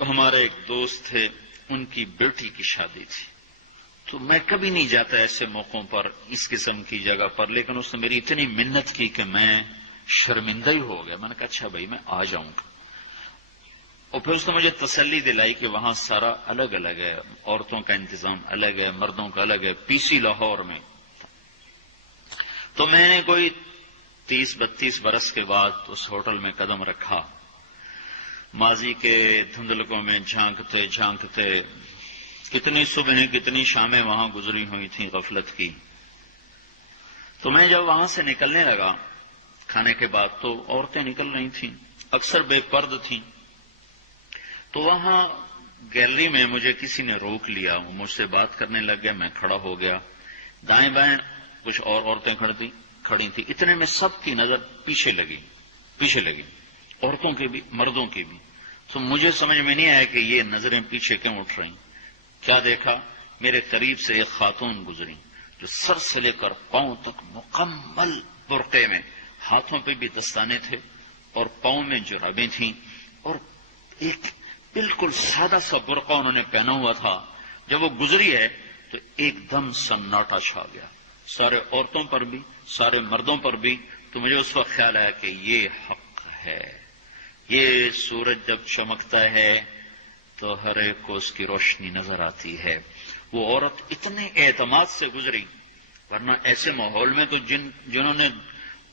ہمارے ایک دوست تھے، ان کی بیٹی کی شادی تھی، تو میں کبھی نہیں جاتا ایسے موقعوں پر اس قسم کی جگہ پر، لیکن اس نے میری اتنی منت کی کہ میں شرمندہ ہی ہو گیا. میں نے کہا اچھا بھائی میں آ جاؤں گا. اور پھر اس نے مجھے تسلی دلائی کہ وہاں سارا الگ الگ ہے، عورتوں کا انتظام الگ ہے، مردوں کا الگ ہے. پی سی لاہور میں. تو میں نے کوئی 30-32 برس کے بعد اس ہوٹل میں قدم رکھا. ماضی کے دھندلکوں میں جھانکتے جھانکتے کتنی صبحیں کتنی شامیں وہاں گزری ہوئی تھیں غفلت کی. تو میں جب وہاں سے نکلنے لگا کھانے کے بعد تو عورتیں نکل رہی تھیں، اکثر بے پرد تھیں. تو وہاں گیلری میں مجھے کسی نے روک لیا، وہ مجھ سے بات کرنے لگ گیا. میں کھڑا ہو گیا. دائیں بائیں کچھ اور عورتیں کھڑی تھیں. اتنے میں سب کی نظر پیچھے لگی، عورتوں کی بھی مردوں کی بھی. تو مجھے سمجھ میں نہیں آیا کہ یہ نظریں پیچھے کیوں اٹھ رہی. کیا دیکھا، میرے قریب سے ایک خاتون گزری جو سر سے لے کر پاؤں تک مکمل برقعے میں، ہاتھوں پہ بھی دستانے تھے اور پاؤں میں جرابیں تھیں، اور ایک بالکل سادہ سا برقع انہوں نے پہنا ہوا تھا. جب وہ گزری ہے تو ایک دم سناٹا چھا گیا، سارے عورتوں پر بھی سارے مردوں پر بھی. تو مجھے اس وقت خیال آیا کہ یہ حق ہے. یہ سورج جب چمکتا ہے تو ہر ایک کو اس کی روشنی نظر آتی ہے. وہ عورت اتنے اعتماد سے گزری، ورنہ ایسے ماحول میں تو جنہوں نے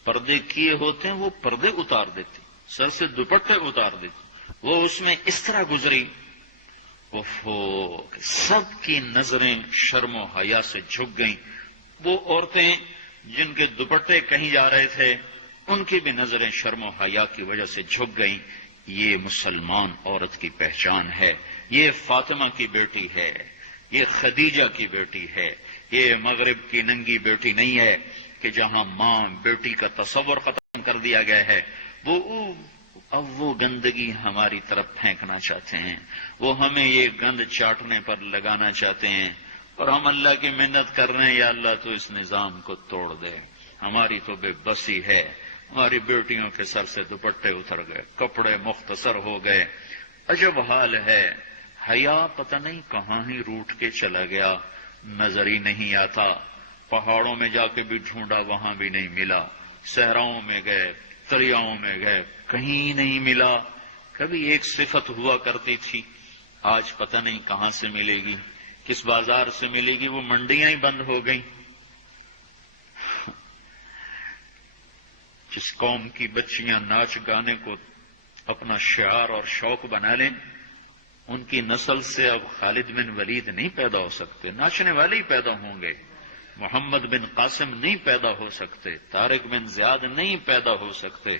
پردے کیے ہوتے ہیں وہ پردے اتار دیتے، سر سے دوپٹے اتار دیتے. وہ اس میں اس طرح گزری، سب کی نظریں شرم و حیا سے جھک گئیں. وہ عورتیں جن کے دوپٹے کہیں جا رہے تھے ان کی بھی نظریں شرم و حیا کی وجہ سے جھک گئیں. یہ مسلمان عورت کی پہچان ہے. یہ فاطمہ کی بیٹی ہے، یہ خدیجہ کی بیٹی ہے. یہ مغرب کی ننگی بیٹی نہیں ہے کہ جہاں ماں بیٹی کا تصور ختم کر دیا گیا ہے. اب وہ گندگی ہماری طرف پھینکنا چاہتے ہیں، وہ ہمیں یہ گند چاٹنے پر لگانا چاہتے ہیں، اور ہم اللہ کی محنت کر رہے ہیں یا اللہ تو اس نظام کو توڑ دے. ہماری تو بے بسی ہے. ہماری بیٹیوں کے سر سے دوپٹے اتر گئے، کپڑے مختصر ہو گئے. عجب حال ہے. حیا پتہ نہیں کہاں ہی روٹ کے چلا گیا، نظر ہی نہیں آتا. پہاڑوں میں جا کے بھی ڈھونڈا، وہاں بھی نہیں ملا. صحراؤں میں گئے، دریاؤں میں گئے، کہیں نہیں ملا. کبھی ایک صفت ہوا کرتی تھی، آج پتہ نہیں کہاں سے ملے گی، کس بازار سے ملے گی. وہ منڈیاں ہی بند ہو گئیں. جس قوم کی بچیاں ناچ گانے کو اپنا شعار اور شوق بنا لیں، ان کی نسل سے اب خالد بن ولید نہیں پیدا ہو سکتے، ناچنے والے ہی پیدا ہوں گے. محمد بن قاسم نہیں پیدا ہو سکتے، طارق بن زیاد نہیں پیدا ہو سکتے.